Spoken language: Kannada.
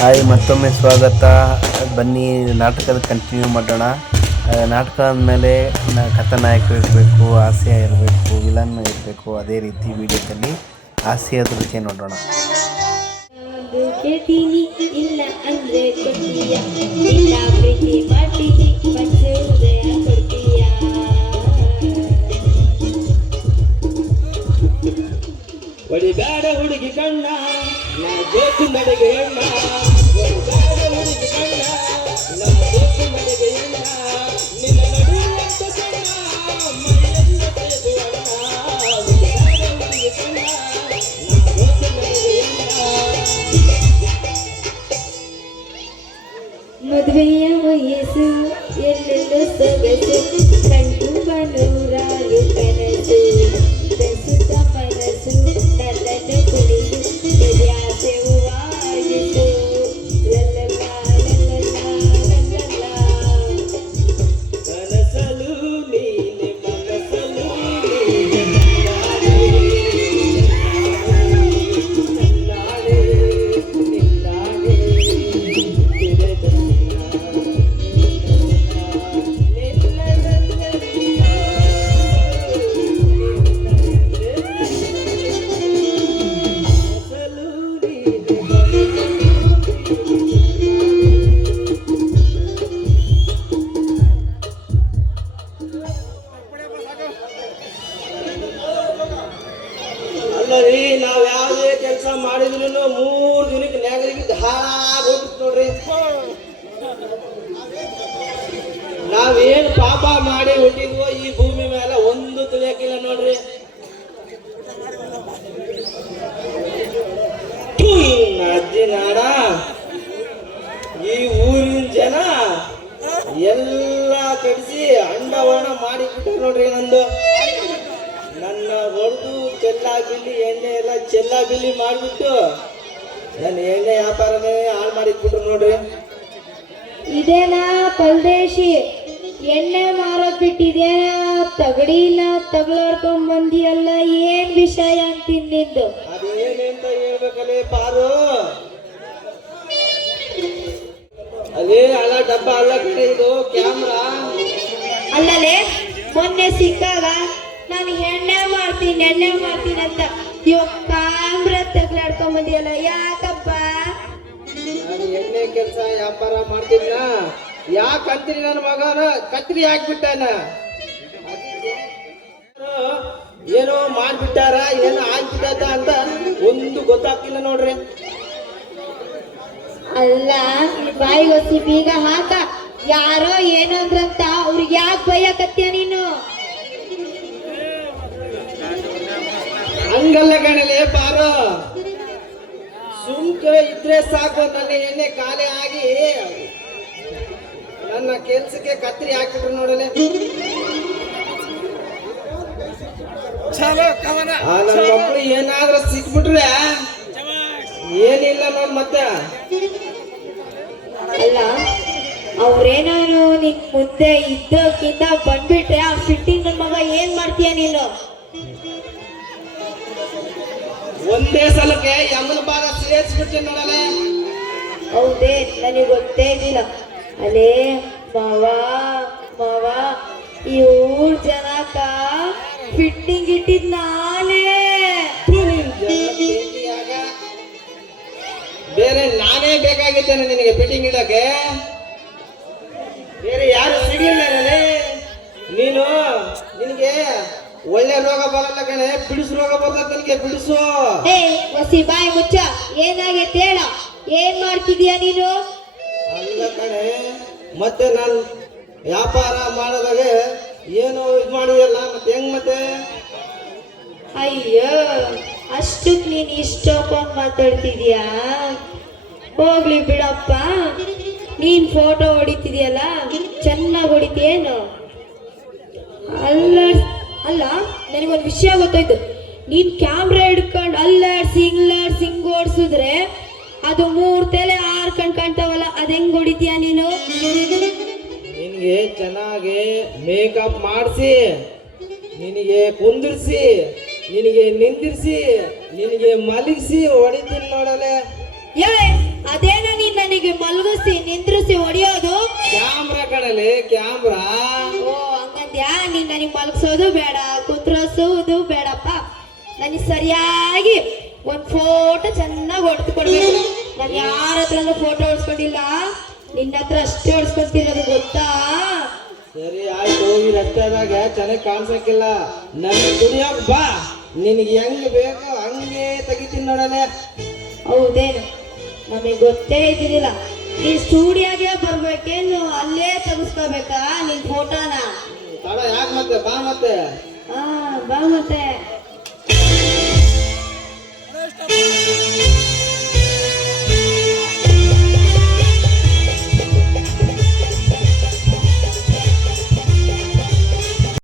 ಹಾಯ್, ಮತ್ತೊಮ್ಮೆ ಸ್ವಾಗತ. ಬನ್ನಿ ನಾಟಕದ ಕಂಟಿನ್ಯೂ ಮಾಡೋಣ. ನಾಟಕ ಅಂದಮೇಲೆ ಕಥಾನಾಯಕ ಇರಬೇಕು, ಹಾಸ್ಯ ಇರಬೇಕು, ವಿಲನ್ ಇರಬೇಕು. ಅದೇ ರೀತಿ ವಿಡಿಯೋದಲ್ಲಿ ಹಾಸ್ಯದ ರೀತಿ ನೋಡೋಣ. ಇಲ್ಲ ಅಂದ್ರೆ ಕೊಡ್ತೀಯ, ಇಲ್ಲ ಪ್ರೀತಿ ಮಾಡ್ತೀನಿ ಮನಸ್ಸು ಹೃದಯ ಕೊಡ್ತೀಯ. ಒಡಿಬ್ಯಾಡ ಹುಡುಗಿ ಕಣ್ಣ ನಾ ಜೋಕು ನಡೆಗೆ ಎಣ್ಣ, ಒಡಿಬ್ಯಾಡ ಹುಡುಗಿ ಕಣ್ಣ ನಾ ಜೋಕು ನಡೆಗೆ ಎಣ್ಣ, ನಿನ್ನ ನಡುವಂತ ಕಣ್ಣ ಮೈಯೆಲ್ಲ ತೆಗೆದು ಅಣ್ಣ, ಒಡಿಬ್ಯಾಡ ಹುಡುಗಿ ಕಣ್ಣ ನಾ ಜೋಕು ನಡೆಗೆ ಎಣ್ಣ. ಮದುವೆಯ ವಯಸ್ಸು ಎಲ್ಲೆಲ್ಲೋ ಸೊಗಸು, ಕಣ್ತುಂಬ ನೂರಾರು ಕನಸು, ಪ್ರಸ್ತುತ ಮನಸ್ಸು ನನ್ನನ್ನು ಕುಣಿಸು, ಎದೆಯಾಸೆ ಹೂವಾಗಿಸು. ಲಲ್ಲಲಾ ಲಲ್ಲಲಾ ಲಲ್ಲಲಾ. ಕನಸಲು ನೀನೆ ಮನಸಲು ನೀನೆ ನನ್ನಾಡೆ ನಿನ್ನಾಡೆ ಅಲ್ಲರಿ, ನಾವ್ ಯಾವುದೇ ಕೆಲಸ ಮಾಡಿದ್ರು 3 ದಿನಕ್ಕೆ ನೆಗಲಿಗೆ ಹಾಳಾಗೋಗ್ಬಿಟ್ಟು ನೋಡ್ರಿ. ನಾವೇನು ಪಾಪ ಮಾಡಿ ಹುಟ್ಟಿದ್ವೋ ಈ ಭೂಮಿ ಮೇಲೆ ಒಂದು ತಿಳಿಯಕ್ಕಿಲ್ಲ ನೋಡ್ರಿ. ಅಜ್ಜಿ ನಾಡ ಈ ಊರಿನ ಜನ ಎಲ್ಲ ಕಡಿಸಿ ಅಂಡವಣ ಮಾಡಿಬಿಟ್ಟ ನೋಡ್ರಿ. ನನ್ನ ಹೊಡೆದು ಚೆಲ್ಲಾಬಿಲ್ಲಿ ಎಣ್ಣೆ ಎಲ್ಲ ಚೆಲ್ಲಾಬಿಲ್ಲಿ ಮಾಡಿಬಿಟ್ಟು ನನ್ನ ಎಣ್ಣೆ ವ್ಯಾಪಾರನೇ ಹಾಳು ಮಾಡಿಟ್ಬಿಟ್ರು ನೋಡ್ರಿ. ಇದೇನಾ ಪರದೇಶಿ, ಎಣ್ಣೆ ಮಾರೋದ್ ಬಿಟ್ಟಿದೇನಾ ತಗಡಿಲ್ಲ ತಗಲಾಡ್ಕೊಂಡ್ ಬಂದಿಯಲ್ಲ, ಏನ್ ವಿಷಯ ಅಂತೀನಿ ನಿಂದು? ಅದೇನಂತ ಹೇಳ್ಬೇಕಲ್ಲೇ ಪಾರು, ಅದೇ ಹಳ ಡಬ್ಬ ಅಲ್ಲ ಕಡೆ, ಇದು ಕ್ಯಾಮ್ರಾ. ಅಲ್ಲಲೇ ಮೊನ್ನೆ ಸಿಕ್ಕಾಗ ನಾನು ಎಣ್ಣೆ ಮಾಡ್ತೀನಿ ಅಂತ ಇವಾಗ ಕಾಮ್ರ ತಗಲಾಡ್ಕೊಂಡ್ ಬಂದಿಯಲ್ಲ, ಯಾಕಪ್ಪ? ನಾನು ಎಣ್ಣೆ ಕೆಲಸ ವ್ಯಾಪಾರ ಮಾಡ್ತೀನ, ಯಾಕಂತೀರಿ ನನ್ನ ಮಗನ ಕತ್ರಿ ಹಾಕ್ಬಿಟ್ಟಾನ. ಏನೋ ಮಾಡ್ಬಿಟ್ಟಾರ, ಏನೋ ಆಗ್ಬಿಟ್ಟ ಅಂತ ಒಂದು ಗೊತ್ತಾಗ್ತಿಲ್ಲ ನೋಡ್ರಿ. ಅಲ್ಲ, ಬಾಯಿಗೆ ಹೊಸಿ ಬೀಗ ಹಾಕ. ಯಾರೋ ಏನೋ ಅಂದ್ರಂತ ಅವ್ರಿಗೆ ಯಾಕೆ ಬೈಯಕತ್ತೀಯ ನೀನು? ಹಂಗಲ್ಲ ಕಣಲೆ ಪಾರು, ಸುಮ್ಕೆ ಇದ್ರೆ ಸಾಕು. ನನ್ನ ಎಣ್ಣೆ ಖಾಲಿ ಆಗಿ ನನ್ನ ಕೆಲ್ಸಕ್ಕೆ ಕತ್ರಿ ಹಾಕ್ಬಿಟ್ರು ನೋಡಲೆ. ನನ್ನ ಮಕ್ಕಳು ಏನಾದ್ರೂ ಸಿಕ್ಬಿಟ್ರೆ ಏನಿಲ್ಲ ನೋಡ್ ಮತ್ತೆ. ಅಲ್ಲ, ಅವ್ರೇನಾನು ನಿನ್ ಮುಂದೆ ಇದ್ದಕ್ಕಿಂತ ಬಂದ್ಬಿಟ್ರೆ ಆ ಫಿಟ್ಟಿಂಗ್ ನನ್ ಮಗ ಏನ್ ಮಾಡ್ತೀಯ ನೀನು? ಒಂದೇ ಸಲಕ್ಕೆ ಯಮನ ಭಾಗ ಸೇರಿಸ್ಬಿಡ್ತೀನಿ ನೋಡಲೆ. ಹೌದೇ, ನನಗೆ ಗೊತ್ತೇ ಇದ್ದಿಲ್ಲ. ಅಲೇ ಮಾವ, ಈ ಊರ್ ಜನಕ ಫಿಟ್ಟಿಂಗ್ ಇಟ್ಟಿದ್ ನಾನೇ. ಬೇರೆ ನಾನೇ ಬೇಕಾಗಿದ್ದೇನೆ ನಿನಗೆ ಫಿಟ್ಟಿಂಗ್ ಇಡಕ್ಕೆ, ಬೇರೆ ಯಾರು ಸಿಗಲಿಲ್ಲ. ನೀನು ನಿನಗೆ ಒಳ್ಳೆ ರೋಗ ಬರಲ್ಲ ಕಣೆ, ಬಿಡಿಸು ರೋಗ ಬರ್ತದೆ ನಿನಗೆ. ಬಿಡಿಸು. ಹೊಸಿ ಬಾಯಿ ಮುಚ್ಚ, ಏನಾಗೈತೆ ಹೇಳ? ಏನ್ ಮಾಡ್ತಿದೀಯ ನೀನು? ಅಲ್ಲ ಕಣೆ, ಮತ್ತೆ ನಾನು ವ್ಯಾಪಾರ ಮಾಡೋದಾಗ ಏನು ಇದು ಮಾಡಿದಲ್ಲ, ಮತ್ತೆ ಹೆಂಗ್ ಮತ್ತೆ? ಅಯ್ಯೋ, ಅಷ್ಟಕ್ ನೀನ್ ಇಷ್ಟೊಂದು ಮಾತಾಡ್ತಿದ್ಯಾ? ಹೋಗ್ಲಿ ಬಿಡಪ್ಪ. ನೀನ್ ಫೋಟೋ ಹೊಡಿತಿದ್ಯಲ್ಲ, ಚೆನ್ನಾಗಿ ಹೊಡಿತೀಯೇನು? ಅಲ್ಲ, ನನಗೊಂದು ವಿಷಯ ಗೊತ್ತಾಯ್ತು. ನೀನ್ ಕ್ಯಾಮ್ರಾ ಹಿಡ್ಕೊಂಡು ಹಿಂಗ್ ಓಡಿಸಿದ್ರೆ ಅದು 3 ತಲೆ 6 ಕಣ್ ಕಾಣ್ತಾವಲ್ಲ, ಅದ್ ಹೆಂಗ್ ಹೊಡಿತೀಯ ನೀನು? ನಿನಗೆ ಚೆನ್ನಾಗಿ ಮೇಕಪ್ ಮಾಡಿಸಿ, ನಿನಗೆ ಕುಂದಿರಿಸಿ, ನಿನಗೆ ನಿಂದಿರಿಸಿ, ನಿನಗೆ ಮಲಗಿಸಿ ಹೊಡಿತೀನಿ ನೋಡಲೆ. ಅದೇನ ನೀನ್ ಹೀಗೆ ಮಲಗಿಸಿ ನಿಂದ್ರಿಸಿ ಹೊಡಿಯೋದು? ಕ್ಯಾಮ್ರಾ ಕಣಲೆ ಕ್ಯಾಮ್ರಾ. ಓ ಹಂಗಂದ್ಯಾ? ನೀನ್ ನನಗೆ ಮಲಗಿಸೋದು ಬೇಡ, ಕುಂದ್ರಸೋದು ಬೇಡಪ್ಪ. ನನಗೆ ಸರಿಯಾಗಿ ಒಂದ್ ಫೋಟೋ ಚೆನ್ನಾಗಿ ಹೊಡೆದು ಕೊಡ್ಬೇಕು. ನಾನು ಯಾರ ಹತ್ರನೂ ಫೋಟೋ ಹೊಡ್ಸ್ಕೊಂಡಿಲ್ಲ, ನಿನ್ನ ಹತ್ರ ಅಷ್ಟೇ ಹೊಡ್ಸ್ಕೊತಿರೋದು, ಗೊತ್ತಾ? ಸರಿ ಆಯ್ತು, ಈ ರಸ್ತೆದಾಗ ಚೆನ್ನಾಗಿ ಕಾಣ್ಸಕ್ಕಿಲ್ಲ, ನನ್ನ ದುಡಿಯೋಕ್ ಬಾ, ನಿನಗೆ ಹೆಂಗ್ ಬೇಕೋ ಹಂಗೆ ತೆಗಿತೀನಿ ನೋಡಲೆ. ಹೌದೇನು? ನಮಗೆ ಗೊತ್ತೇ ಇದ್ದಿಲ್ಲ. ನೀ ಸ್ಟುಡಿಯೋಗೆ ಬರ್ಬೇಕೇನು ಅಲ್ಲೇ ತೆಗಿಸ್ಕೋಬೇಕಾ ನಿನ್ ಫೋಟೋನ? ತಡ ಯಾಕೆ ಮತ್ತೆ, ಬಾ ಮತ್ತೆ. ಹಾ ಬಾ ಮತ್ತೆ.